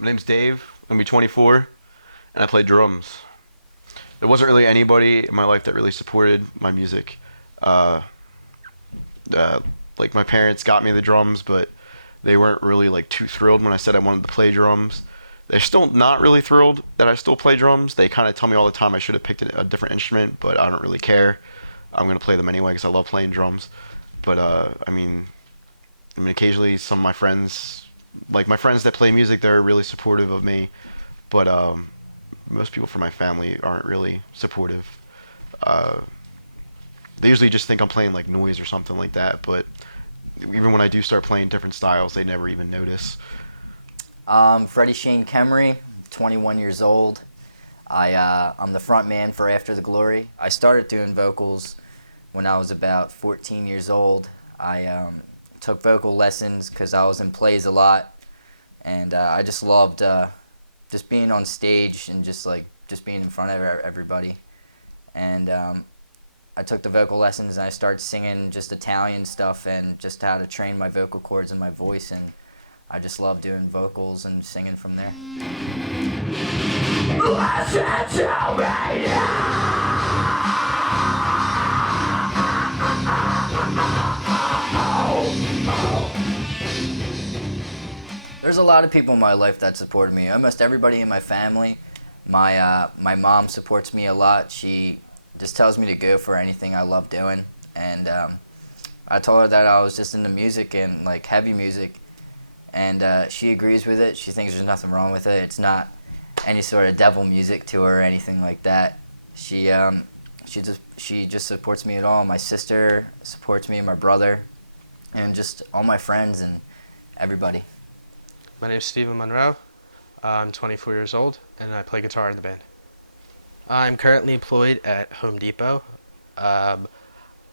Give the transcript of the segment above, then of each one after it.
My name's Dave. I'm gonna be 24, and I play drums. There wasn't really anybody in my life that really supported my music. Uh, uh, like my parents got me the drums, but they weren't really like too thrilled when I said I wanted to play drums. They're still not really thrilled that I still play drums. They kind of tell me all the time I should have picked a different instrument, but I don't really care. I'm gonna play them anyway because I love playing drums. But I mean, occasionally some of my friends, like my friends that play music, they're really supportive of me. But most people from my family aren't really supportive. Uh, they usually just think I'm playing like noise or something like that. But even when I do start playing different styles, they never even notice. Freddie Shane Kemery, 21 years old. I'm the front man for After the Glory. I started doing vocals when I was about 14 years old. I took vocal lessons because I was in plays a lot, and I just loved just being on stage and just being in front of everybody. And I took the vocal lessons and I started singing just Italian stuff and just how to train my vocal cords and my voice, and I just love doing vocals and singing from there. There's a lot of people in my life that supported me. Almost everybody in my family. My mom supports me a lot. She just tells me to go for anything I love doing. And I told her that I was just into music and like heavy music, and she agrees with it. She thinks there's nothing wrong with it. It's not any sort of devil music to her or anything like that. She just supports me at all. My sister supports me, my brother, and just all my friends and everybody. My name is Stephen Monroe. I'm 24 years old, and I play guitar in the band. I'm currently employed at Home Depot. Um,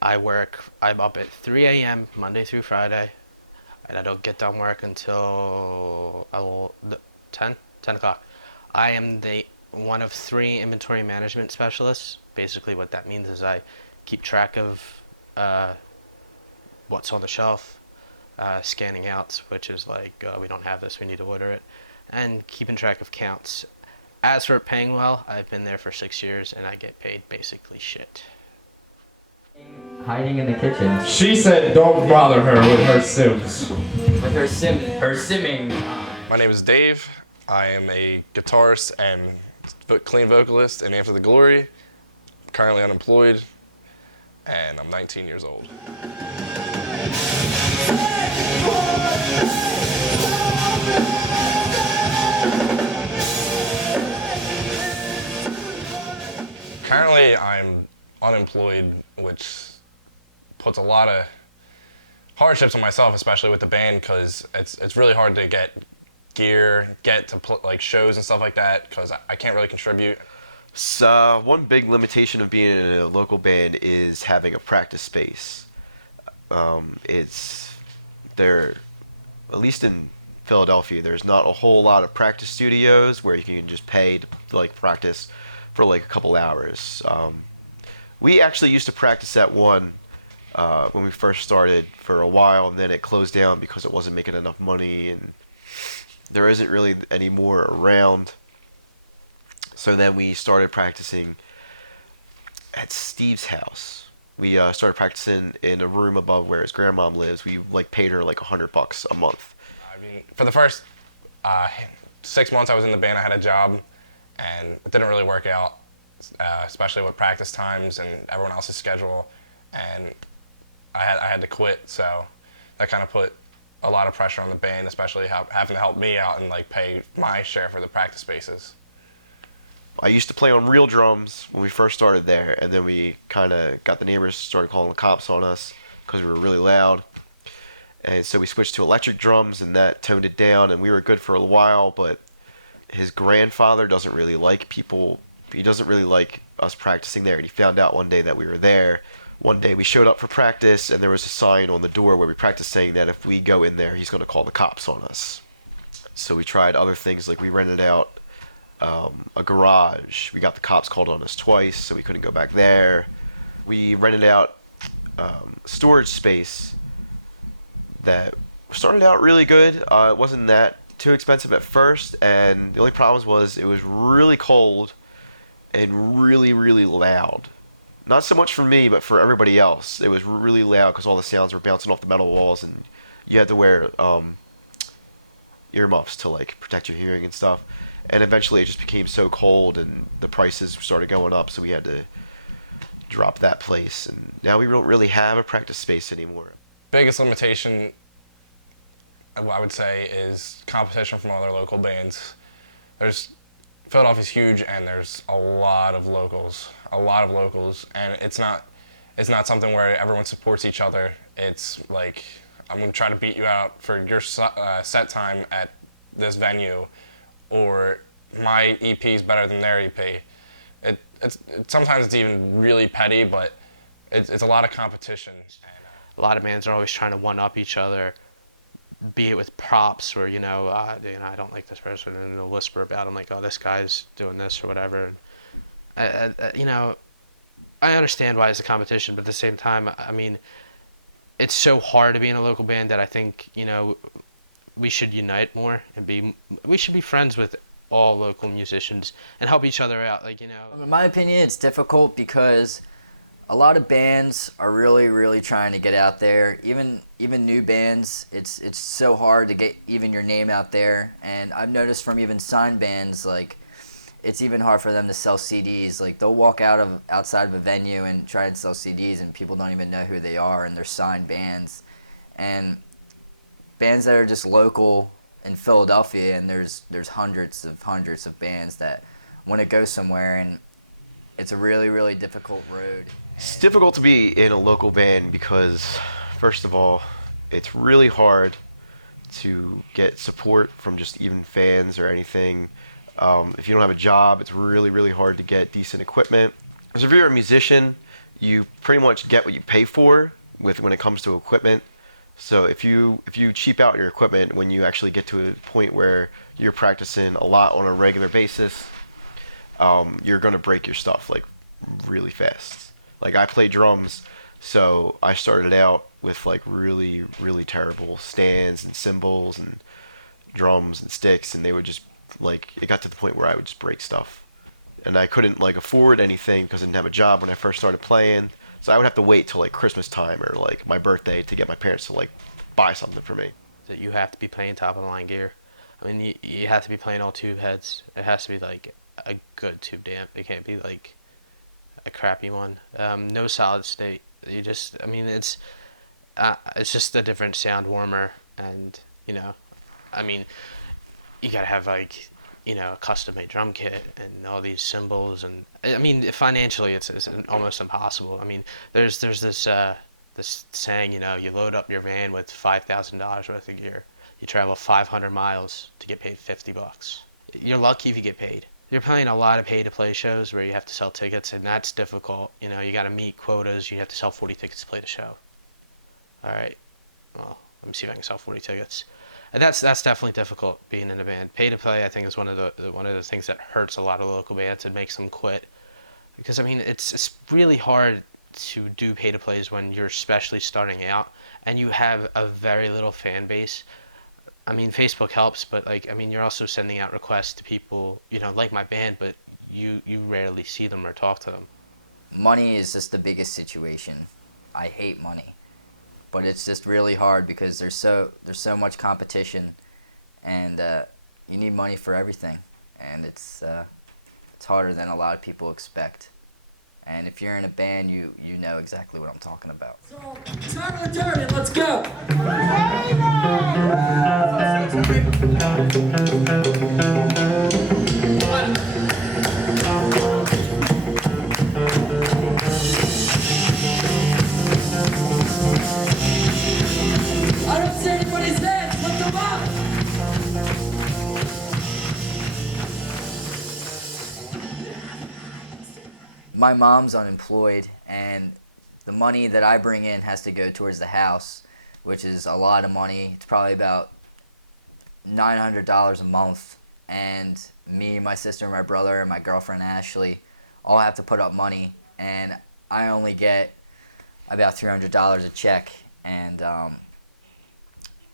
I'm up at 3 a.m. Monday through Friday, and I don't get done work until 10 o'clock. I am the one of three inventory management specialists. Basically, what that means is I keep track of what's on the shelf, scanning out, which is like, we don't have this, we need to order it, and keeping track of counts. As for paying well, I've been there for 6 years and I get paid basically shit. Hiding in the kitchen. She said don't bother her with her Sims. With her simming. My name is Dave. I am a guitarist and clean vocalist in After the Glory. I'm currently unemployed, and I'm 19 years old. Currently, I'm unemployed, which puts a lot of hardships on myself, especially with the band, because it's really hard to get gear, get to like shows and stuff like that, because I can't really contribute. So, one big limitation of being in a local band is having a practice space. It's there, at least in Philadelphia, there's not a whole lot of practice studios where you can just pay to like practice for like a couple hours. We actually used to practice at one when we first started for a while, and then it closed down because it wasn't making enough money, and there isn't really any more around. So then we started practicing at Steve's house. We started practicing in a room above where his grandmom lives. We like paid her like $100 a month. I mean, for the first 6 months I was in the band, I had a job, and it didn't really work out, especially with practice times and everyone else's schedule, and I had to quit. So that kind of put a lot of pressure on the band, especially having to help me out and like pay my share for the practice spaces. I used to play on real drums when we first started there, and then we kind of got the neighbors started calling the cops on us because we were really loud. And so we switched to electric drums, and that toned it down, and we were good for a while, but his grandfather doesn't really like people. He doesn't really like us practicing there, and he found out one day that we were there. One day we showed up for practice, and there was a sign on the door where we practiced saying that if we go in there, he's going to call the cops on us. So we tried other things, like we rented out a garage. We got the cops called on us twice, so we couldn't go back there. We rented out storage space that started out really good. It wasn't that too expensive at first, and the only problem was it was really cold and really, really loud. Not so much for me, but for everybody else. It was really loud because all the sounds were bouncing off the metal walls, and you had to wear earmuffs to like protect your hearing and stuff. And eventually, it just became so cold, and the prices started going up, so we had to drop that place. And now we don't really have a practice space anymore. Biggest limitation, I would say, is competition from other local bands. There's Philadelphia's huge, and there's a lot of locals, and it's not something where everyone supports each other. It's like, I'm gonna try to beat you out for your set time at this venue, or my EP is better than their EP. Sometimes it's even really petty, but it's a lot of competition. A lot of bands are always trying to one up each other, be it with props or I don't like this person, and they'll whisper about them like, oh, this guy's doing this or whatever. And I understand why it's a competition, but at the same time, I mean, it's so hard to be in a local band that I think we should unite more and we should be friends with all local musicians and help each other out. In my opinion, it's difficult because a lot of bands are really, really trying to get out there. Even new bands, it's so hard to get even your name out there. And I've noticed from even signed bands, like, it's even hard for them to sell CDs. Like, they'll walk outside of a venue and try and sell CDs, and people don't even know who they are, and they're signed bands. And bands that are just local in Philadelphia, and there's hundreds of bands that want to go somewhere, and it's a really, really difficult road. It's difficult to be in a local band because, first of all, it's really hard to get support from just even fans or anything. If you don't have a job, it's really, really hard to get decent equipment. So if you're a musician, you pretty much get what you pay for when it comes to equipment. So if you cheap out your equipment when you actually get to a point where you're practicing a lot on a regular basis, you're gonna break your stuff like really fast. Like, I play drums, so I started out with like really, really terrible stands and cymbals and drums and sticks, and they would just like, it got to the point where I would just break stuff, and I couldn't like afford anything because I didn't have a job when I first started playing. So I would have to wait till like Christmas time or like my birthday to get my parents to like buy something for me. That you have to be playing top of the line gear. I mean, you have to be playing all tube heads. It has to be like a good tube amp. It can't be like a crappy one. No solid state. It's just a different sound warmer, and I mean, you gotta have like a custom made drum kit and all these cymbals, and I mean, financially it's almost impossible. I mean, there's this saying, you load up your van with $5,000 worth of gear. You travel 500 miles to get paid $50. You're lucky if you get paid. You're playing a lot of pay-to-play shows where you have to sell tickets, and that's difficult. You got to meet quotas. You have to sell 40 tickets to play the show. All right. Well, let me see if I can sell 40 tickets. And that's definitely difficult being in a band. Pay-to-play, I think, is one of the things that hurts a lot of local bands and makes them quit. Because I mean, it's really hard to do pay-to-plays when you're especially starting out and you have a very little fan base. I mean, Facebook helps, but you're also sending out requests to people, like my band, but you rarely see them or talk to them. Money is just the biggest situation. I hate money, but it's just really hard because there's so much competition, and you need money for everything, and it's harder than a lot of people expect. And if you're in a band, you know exactly what I'm talking about. So, Tyler Durden, let's go! I don't see anybody's hands, put them up! My mom's unemployed, and the money that I bring in has to go towards the house, which is a lot of money. It's probably about $900 a month, and me, my sister, my brother, and my girlfriend Ashley all have to put up money, and I only get about $300 a check, and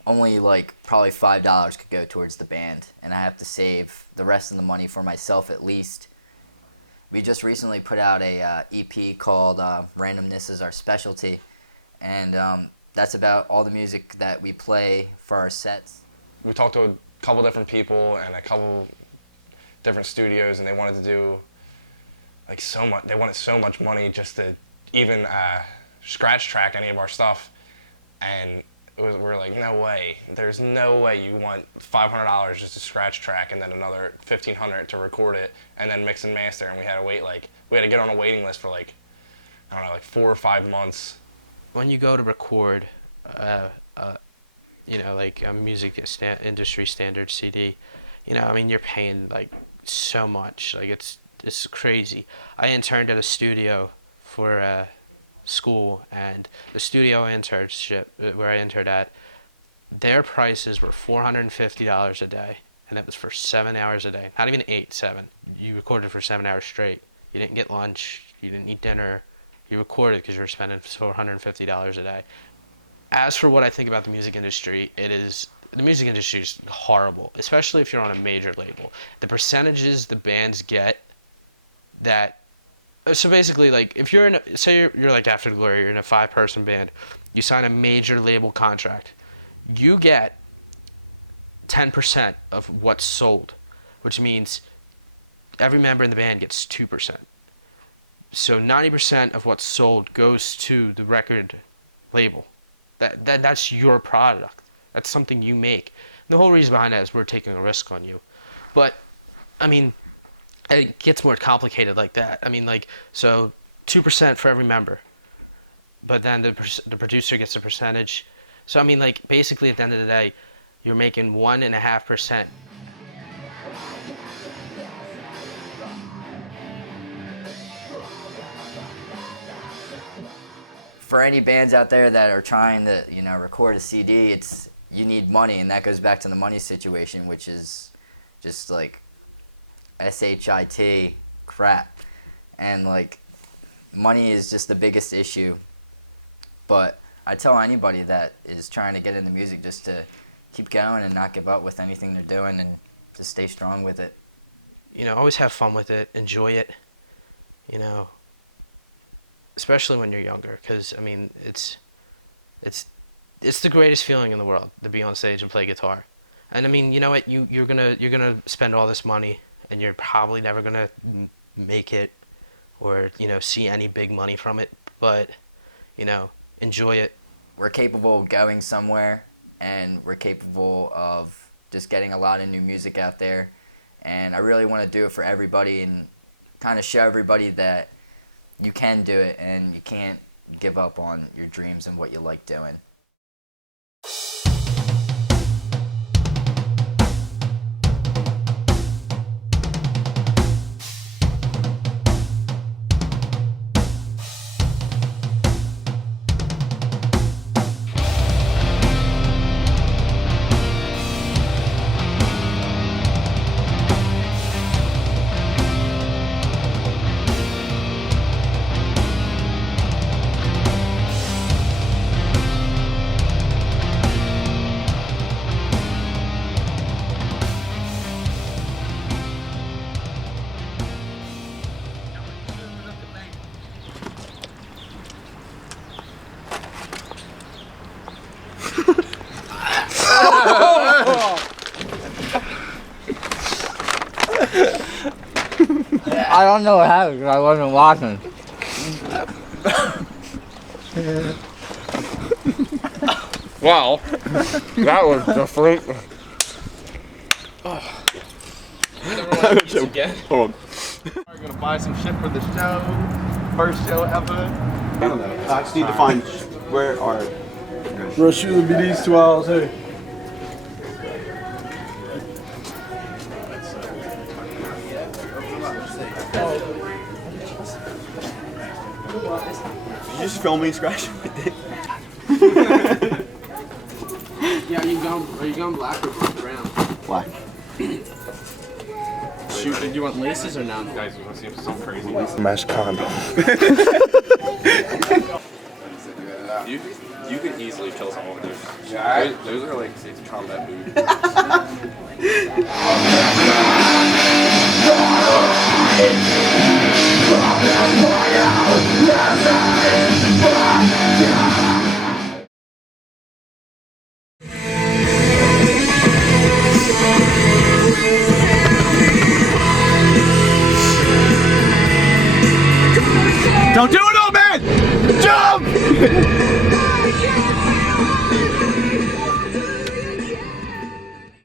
only like probably $5 could go towards the band, and I have to save the rest of the money for myself at least. We just recently put out a EP called Randomness is Our Specialty, and that's about all the music that we play for our sets. We talked to a couple different people and a couple different studios, and they wanted to do like so much. They wanted so much money just to even scratch track any of our stuff, and we were like, no way. There's no way you want $500 just to scratch track and then another $1,500 to record it and then mix and master. And we had to wait we had to get on a waiting list for I don't know, 4 or 5 months. When you go to record, like a industry standard CD, I mean, you're paying like so much. Like it's crazy. I interned at a studio for school, and the studio internship where I interned at, their prices were $450 a day, and it was for 7 hours a day. Not even 8, 7. You recorded for 7 hours straight. You didn't get lunch. You didn't eat dinner. You recorded because you were spending $450 a day. As for what I think about the music industry, the music industry is horrible, especially if you're on a major label. The percentages the bands get so basically, like, if you're say you're like After the Glory, you're in a 5-person band, you sign a major label contract, you get 10% of what's sold, which means every member in the band gets 2%. So 90% of what's sold goes to the record label. That's your product. That's something you make. And the whole reason behind that is we're taking a risk on you. But, I mean, it gets more complicated like that. I mean, so 2% for every member. But then the producer gets a percentage. So, I mean, basically at the end of the day, you're making 1.5%. For any bands out there that are trying to, record a CD, you need money, and that goes back to the money situation, which is just SHIT crap. And money is just the biggest issue. But I tell anybody that is trying to get into music just to keep going and not give up with anything they're doing and just stay strong with it. Always have fun with it, enjoy it, especially when you're younger, because I mean it's the greatest feeling in the world to be on stage and play guitar. And I mean, you know what, you're gonna spend all this money and you're probably never gonna make it or see any big money from it, but enjoy it. We're capable of going somewhere, and we're capable of just getting a lot of new music out there, and I really want to do it for everybody and kind of show everybody that you can do it and you can't give up on your dreams and what you like doing. I don't know what happened 'cause I wasn't watching. Wow, that was different. Again? Hold on. We're gonna buy some shit for the show. First show ever. I don't know. I just need to find where our... Bro, shoot would be these 2 hours here. Did you just film me scratching my dick? Yeah, are you going black or brown? Black. Shoot, did you want laces or no? Guys, you want to see something crazy? Mesh condom. You? You could easily kill someone with those. Those are like combat boots. Don't do it, old man! Jump!